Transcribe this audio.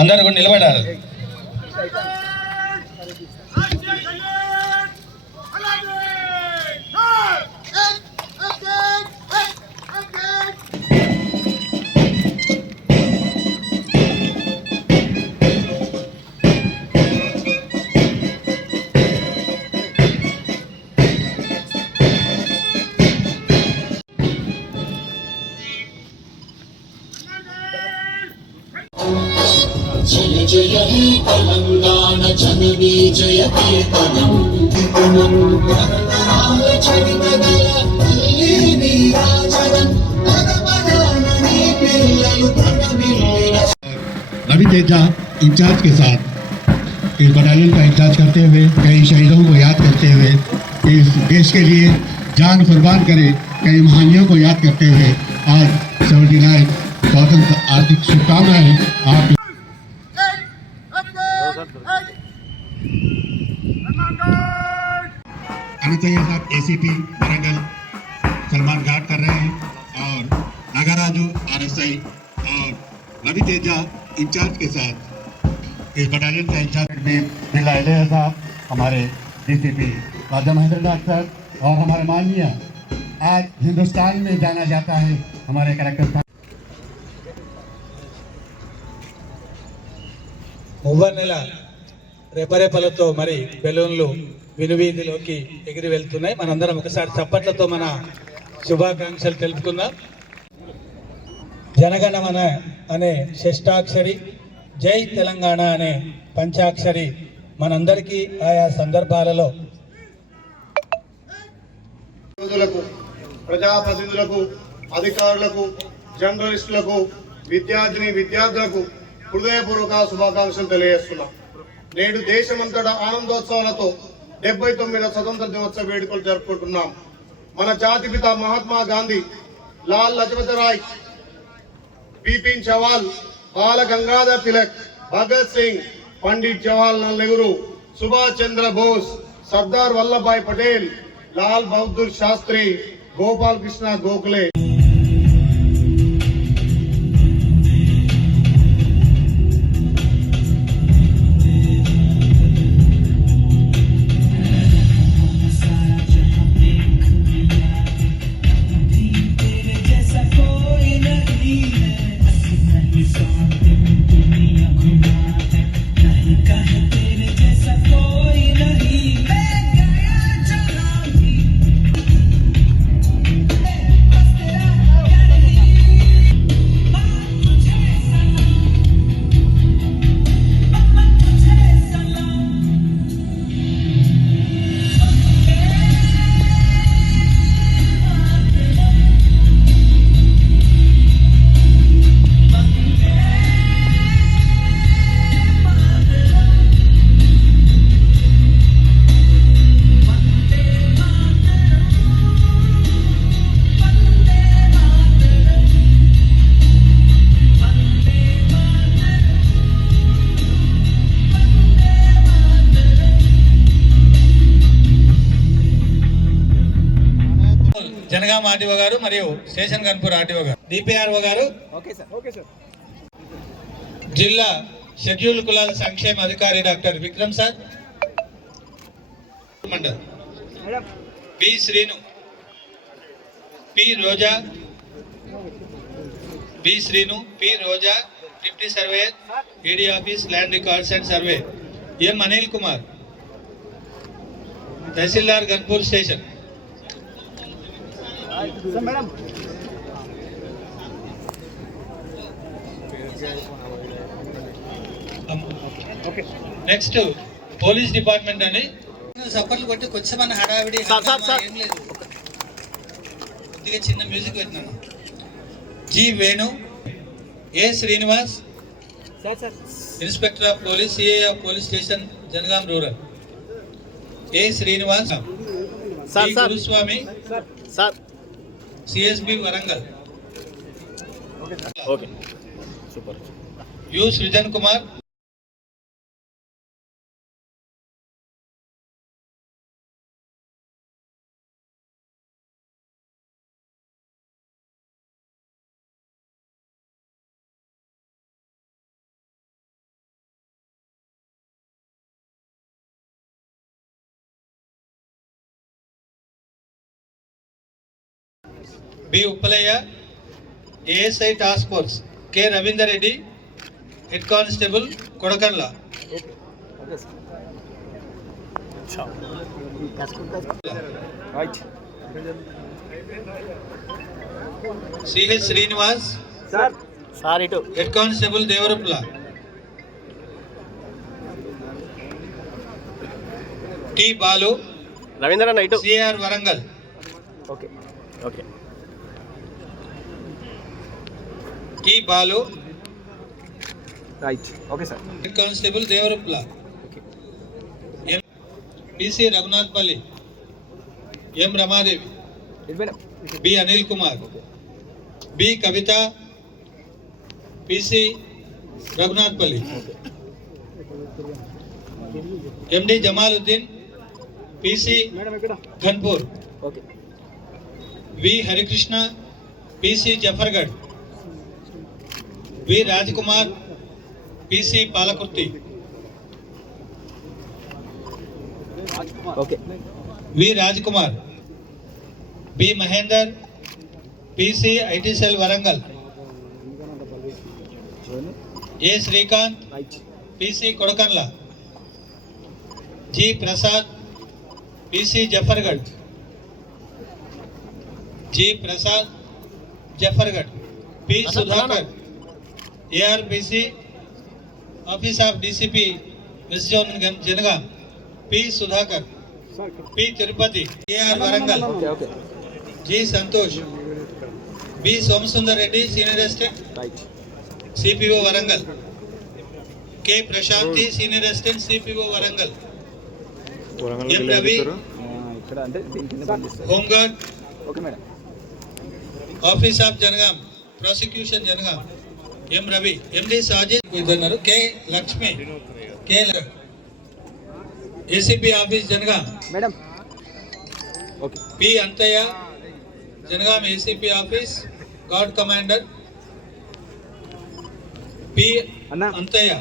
అందరూ కూడా నిలబడాలి. జననీ జయ కీర్తనం కీర్తనం తరతరాల చరితగల తల్లి నీరాజనం పదపదాన నీ పిల్లలు ప్రణమిల్లిన रवि तेजा इंचार्ज के साथ इस बटालियन का इंचार्ज करते हुए कई शहीदों को याद करते हुए इस देश के लिए जान कुर्बान करे कई महानियों को याद करते हुए आज सेवेंटी नाइन स्वतंत्र आर्थिक शुभकामनाएं आप अमित के साथ एसीपी वरंगल सलमान घाट कर रहे हैं और नागाराजू आरएसआई और रवि तेजा इंचार्ज के साथ इस बटालियन का इंचार्ज में बिरला एलिया साहब हमारे डीसीपी राजा महेंद्र नाथ सर और हमारे माननीय आज हिंदुस्तान में जाना जाता है हमारे करेक्टर साहब మువ్వన్నెల రెపరెపలతో మరి బెలూన్లు వినువీధిలోకి ఎగిరి వెళ్తున్నాయి. మనందరం ఒకసారి చప్పట్లతో మన శుభాకాంక్షలు తెలుపుకుందాం. జనగణమన అనే షష్టాక్షరి జై తెలంగాణ అనే పంచాక్షరి మనందరికీ ఆయా సందర్భాలలో. ప్రజాప్రతినిధులకు అధికారులకు జర్నలిస్టులకు విద్యార్థిని విద్యార్థులకు హృదయపూర్వక శుభాకాంక్షలు తెలియజేస్తున్నాం. నేడు దేశమంతటా ఆనందోత్సవాలతో డెబ్బై తొమ్మిదవ స్వతంత్ర దినోత్సవ వేడుకలు జరుపుకుంటున్నాం. మన జాతిపిత మహాత్మా గాంధీ లాల్ లజపతి రాయ్ బిపిన్ చవాల్ బాల గంగాధర్ తిలక్ భగత్ సింగ్ పండిట్ జవహర్ లాల్ నెహ్రూ సుభాష్ చంద్ర బోస్ సర్దార్ వల్లభాయ్ పటేల్ లాల్ బహదూర్ శాస్త్రి గోపాల్ కృష్ణ గోఖలే. జనగాం ఆర్టీఓ గారు మరియు స్టేషన్ కన్పూర్ ఆర్టీఓ గారు. డిపిఆర్ఓ గారు. జిల్లా షెడ్యూల్ కులాల సంక్షేమ అధికారి doctor Vikram sir. Mandal. B Srinu. P Roja. B Srinu. P Roja. Deputy survey. ED office land records and survey. M Anil Kumar. Tahsildar Ghanpur station. Next police department అని. సప్పట్లు కొట్టి కొంచెం హడావిడి ఏం లేదు. కొద్దిగా చిన్న మ్యూజిక్ పెట్టినాను. G Venu A Srinivas inspector of police CA of police station Jangaon rural. A Srinivas Guruswamy CSB Warangal U Srujan Kumar B Uppalaiah ASI task force K Ravinder Reddy head constable Kodakandla CH Srinivas sir sir ఇటు. Head constable Devarapula. T Balu Ravindra అన్న ఇటు. CR Warangal. Okay. okay T Balu right okay sir head constable Devarapula M PC Raghunathpalli M Ramadevi madam B Anil Kumar B Kavitha PC Raghunathpalli MD Jamaluddin PC madam ఎక్కడ Ghanpur okay V Harikrishna PC Zafargadh V Rajkumar PC Palakurthi okay V Rajkumar B Mahender PC IT cell Warangal A Srikanth right PC Kodakandla G Prasad PC Zafargadh G Prasad Zafargarh P Sudhakar ARPC office of DCP west zone Jangaon P Sudhakar P Tirupati AR Warangal G Santosh B Somasundar Reddy senior assistant CPO Warangal K Prashanti senior assistant CPO Warangal M Ravi home guard okay madam. Office of Jangaon prosecution Jangaon M Ravi MD Sajid ఇద్దరు K Lakshmi K ACP office Jangaon madam okay P Anthaiah Jangaon ACP office guard commander P అన్నా. అంతయ్య